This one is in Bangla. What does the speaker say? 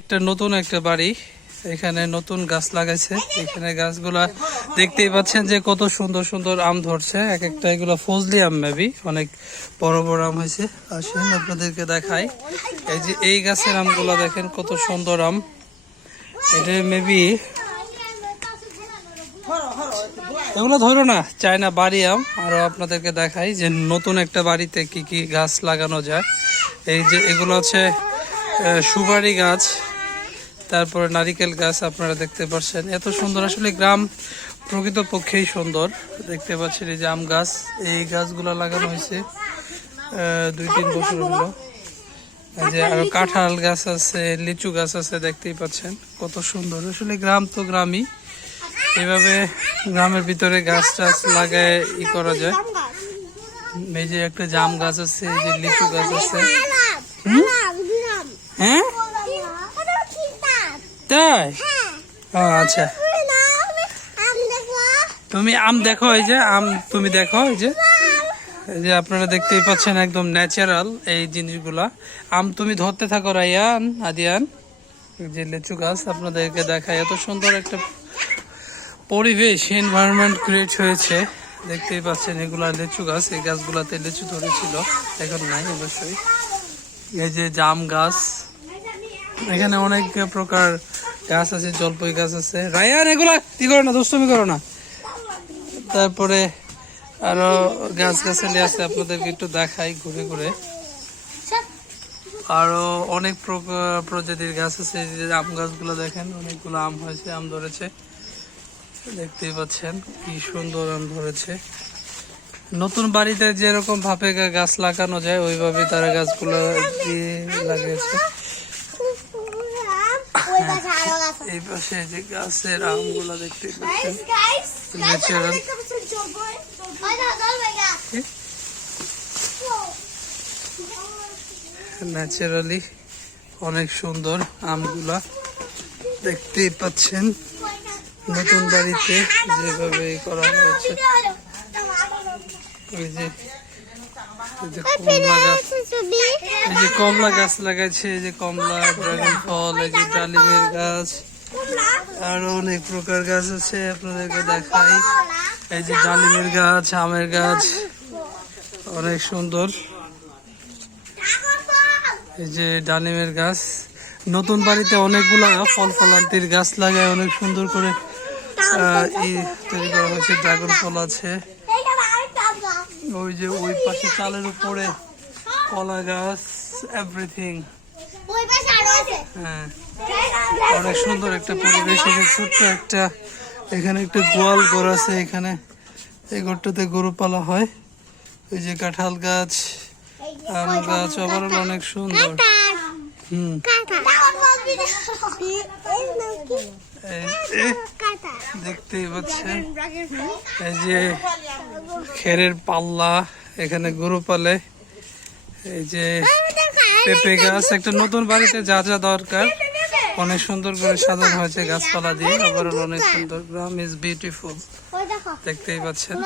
একটা নতুন একটা বাড়ি, এখানে নতুন গাছ লাগাইছে। এখানে গাছগুলা দেখতেই পাচ্ছেন যে কত সুন্দর সুন্দর আম ধরছে। এক একটা এগুলো ফজলি আম, মেবি অনেক বড় বড় আম হয়েছে। আসেন আপনাদেরকে দেখাই। এই যে এই গাছের আমগুলা দেখেন কত সুন্দর আম। এটা মেবি এগুলো ধরো না, চায়না বাড়ি আম। আরো আপনাদেরকে দেখাই যে নতুন একটা বাড়িতে কি কি গাছ লাগানো যায়। এই যে এগুলো হচ্ছে সুপারি গাছ, তারপরে নারিকেল গাছ। আপনারা দেখতে পাচ্ছেন এত সুন্দর, আসলে গ্রাম প্রকৃত পক্ষেই সুন্দর। দেখতে পাচ্ছেন এই যে আম গাছ, এই গাছগুলা লাগানো হয়েছে 2-3 বছর হলো। এই যে আরো কাঁঠাল গাছ আছে, লিচু গাছ আছে, দেখতেই পাচ্ছেন কত সুন্দর। আসলে গ্রাম তো গ্রামই, এভাবে গ্রামের ভিতরে গাছ টাছ লাগায় করা যায়। এই যে একটা জাম গাছ আছে, এই যে লিচু গাছ আছে। হ্যাঁ তাই? আচ্ছা, তুমি আম দেখো। এই যে আম তুমি দেখো, এই যে আপনারা দেখতেই পাচ্ছেন একদম ন্যাচারাল এই জিনিসগুলা। আম তুমি ধরতে থাকো রায়ান, আদিয়ান। যে লিচু গাছ আপনাদেরকে দেখায়, এত সুন্দর একটা পরিবেশ, এনভায়রনমেন্ট ক্রিয়েট হয়েছে। দেখতেই পাচ্ছেন এগুলা লিচু গাছ, এই গাছগুলাতে লিচু ধরেছিল, এখন নাই অবশ্যই। এই যে জাম গাছ, এখানে অনেক প্রকার গাছ আছে, জলপাই গাছ আছে। রায়ান এগুলা কি করো না, দুষ্টুমি করো না। তারপরে আরো গাছ গাছালি আছে, আপনাদেরকে একটু দেখাই ঘুরে ঘুরে। আরো অনেক প্রজাতির গাছ আছে। যে আম গাছগুলো দেখেন, অনেকগুলো আম হয়েছে, আম ধরেছে, দেখতেই পাচ্ছেন কি সুন্দর আম ধরেছে। নতুন বাড়িতে যেরকম ভাবে গাছ লাগানো যায় ওইভাবে তারা গাছগুলো দিয়ে লাগিয়েছে। এই পাশে যে গাছের আমগুলো দেখতেই পাচ্ছেন, ন্যাচারালি অনেক সুন্দর আমগুলা দেখতেই পাচ্ছেন। নতুন বাড়িতে যেভাবে করা হয়েছে। এই যে কমলা গাছ, এই যে কমলা গাছ লাগাইছে, এই যে কমলা, ড্রাগন ফল, এই যে ডালিমের গাছ, আরো অনেক প্রকার গাছ আছে, আপনাদেরকে দেখাই। এই যে ডালিমের গাছ, আমের গাছ, অনেক সুন্দর। এই যে ডালিমের গাছ, নতুন বাড়িতে অনেকগুলা ফল ফলান্তির গাছ লাগায় অনেক সুন্দর করে তৈরি করা হয়েছে। ড্রাগন ফল আছে, ওই যে ওই পাশে চালের উপরে কলা গাছ, এভরিথিং। হ্যাঁ, অনেক সুন্দর একটা পরিবেশ। ছোট্ট একটা এখানে একটা গোয়াল ঘর আছে, এখানে এই ঘরটাতে গরু পালা হয়। ওই যে কাঁঠাল গাছ, আম গাছ, আবার অনেক সুন্দর। দেখতেই পাচ্ছেন এই যে খেরের পাল্লা, এখানে গরু পালে। এই যে পেঁপে গাছ, একটা নতুন বাড়িতে যা যা দরকার অনেক সুন্দর করে সাজানো হয়েছে গাছপালা দিয়ে। আবার অনেক সুন্দর। গ্রাম ইজ বিউটিফুল, দেখতেই পাচ্ছেন।